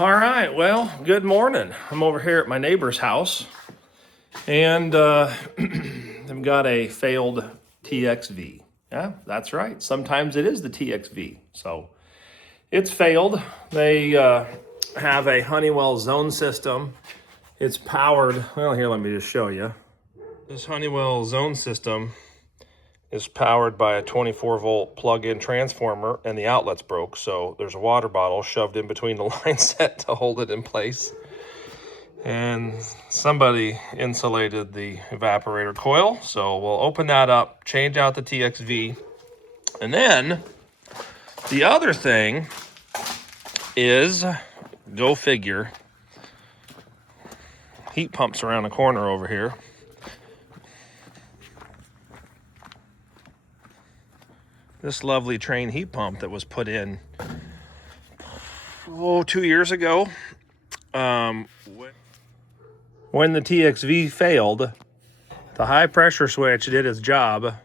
All right, well, good morning. I'm over here at my neighbor's house, and I've got a failed TXV. Yeah, that's right. Sometimes it is the TXV. So it's failed. They have a Honeywell zone system. It's powered, well, here, let me just show you. This Honeywell zone system is powered by a 24-volt plug-in transformer, and the outlet's broke, so there's a water bottle shoved in between the line set to hold it in place. And somebody insulated the evaporator coil, so we'll open that up, change out the TXV, and then the other thing is, go figure, heat pumps around the corner over here. This lovely Trane heat pump that was put in 2 years ago. When the TXV failed, the high pressure switch did its job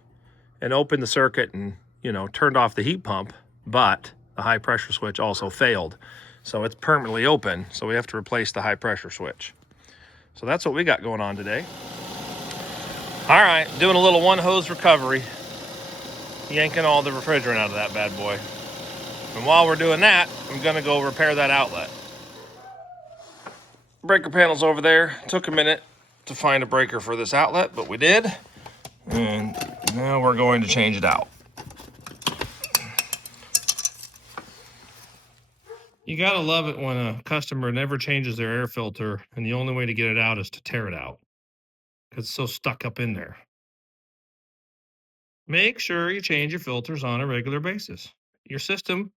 and opened the circuit and, turned off the heat pump, but the high pressure switch also failed. So it's permanently open, so we have to replace the high pressure switch. So that's what we got going on today. All right, doing a little one hose recovery, yanking all the refrigerant out of that bad boy. And while we're doing that, I'm gonna go repair that outlet. Breaker panel's over there. Took a minute to find a breaker for this outlet, but we did. And now we're going to change it out. You gotta love it when a customer never changes their air filter and the only way to get it out is to tear it out, because it's so stuck up in there. Make sure you change your filters on a regular basis. Your system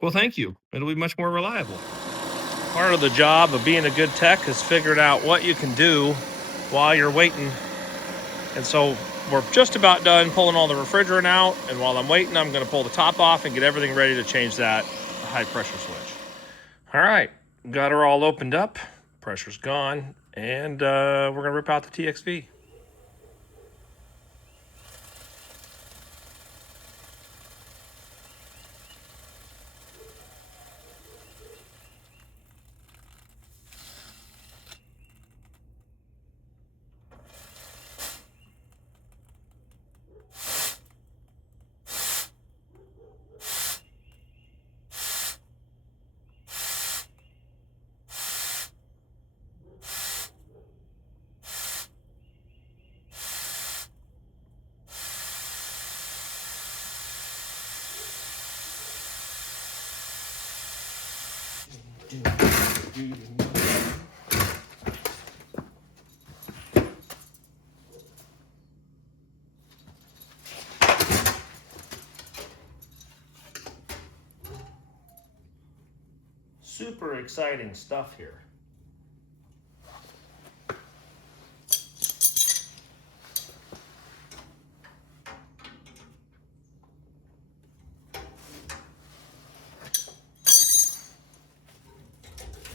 will thank you. It'll be much more reliable. Part of the job of being a good tech is figuring out what you can do while you're waiting. And so we're just about done pulling all the refrigerant out, and while I'm waiting, I'm gonna pull the top off and get everything ready to change that high pressure switch. All right, got her all opened up, pressure's gone, and we're gonna rip out the TXV. Super exciting stuff here.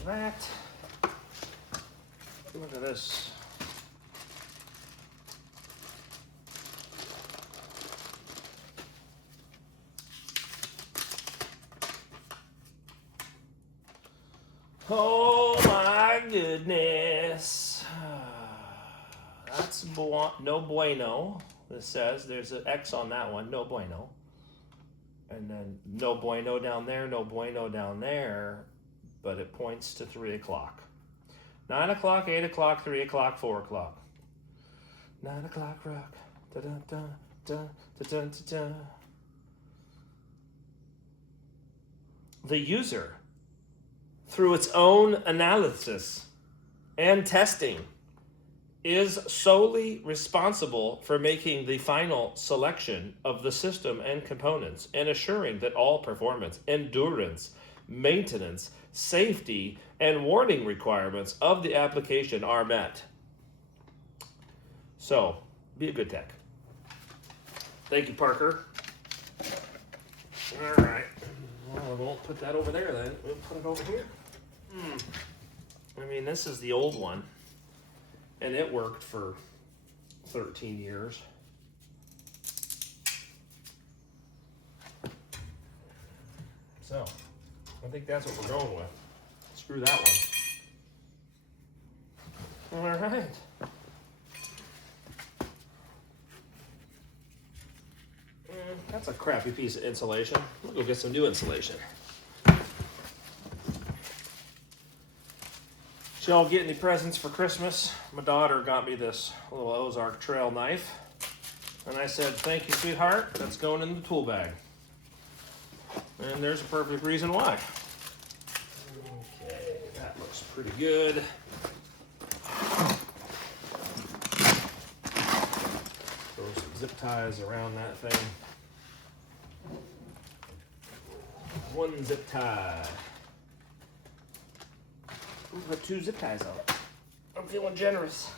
That, look at this. Oh my goodness. That's no bueno. This says there's an X on that one, no bueno. And then no bueno down there, no bueno down there, but it points to 3 o'clock. 9 o'clock, 8 o'clock, 3 o'clock, 4 o'clock. 9 o'clock rock. Da da da da da da da. The user, through its own analysis and testing, is solely responsible for making the final selection of the system and components and assuring that all performance, endurance, maintenance, safety, and warning requirements of the application are met. So, be a good tech. Thank you, Parker. All right. Well, we won't put that over there then. We'll put it over here. I mean, this is the old one, and it worked for 13 years. So, I think that's what we're going with. screw that one. All right. That's a crappy piece of insulation. We'll go get some new insulation. Did y'all get any presents for Christmas? My daughter got me this little Ozark Trail knife. And I said, thank you, sweetheart. That's going in the tool bag. And there's a perfect reason why. Okay, that looks pretty good. Throw some zip ties around that thing. One zip tie. Ooh, put 2 zip ties on. I'm feeling generous.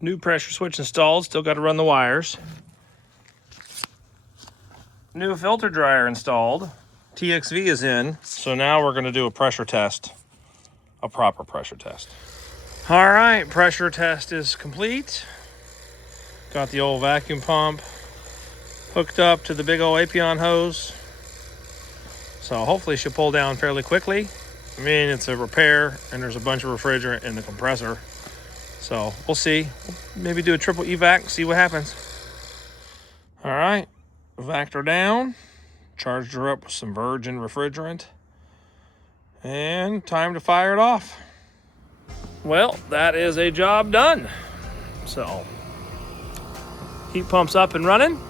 New pressure switch installed. Still got to run the wires. New filter dryer installed. TXV is in. So now we're going to do a pressure test. A proper pressure test. All right, pressure test is complete. Got the old vacuum pump hooked up to the big old Apion hose. So hopefully it should pull down fairly quickly. I mean, it's a repair and there's a bunch of refrigerant in the compressor. So we'll see. Maybe do a triple evac, see what happens. All right, vacked her down, charged her up with some virgin refrigerant, and time to fire it off. Well, that is a job done. So, heat pump's up and running.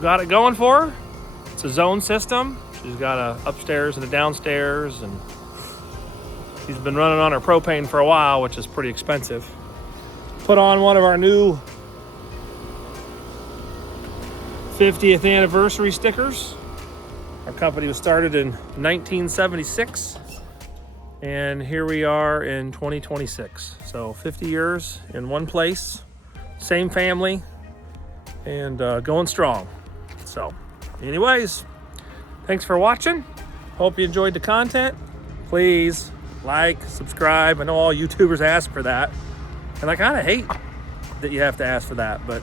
Got it going for her. It's a zone system. She's got a upstairs and a downstairs, and she's been running on her propane for a while, which is pretty expensive. Put on one of our new 50th anniversary stickers. Our company was started in 1976, and here we are in 2026. So 50 years in one place, same family, and going strong. So anyways, thanks for watching. Hope you enjoyed the content. Please like, subscribe. I know all YouTubers ask for that, and I kind of hate that you have to ask for that, but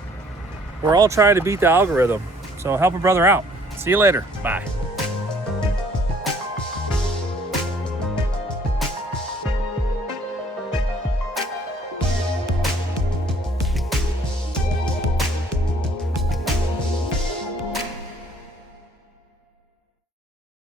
we're all trying to beat the algorithm. So help a brother out. See you later. Bye.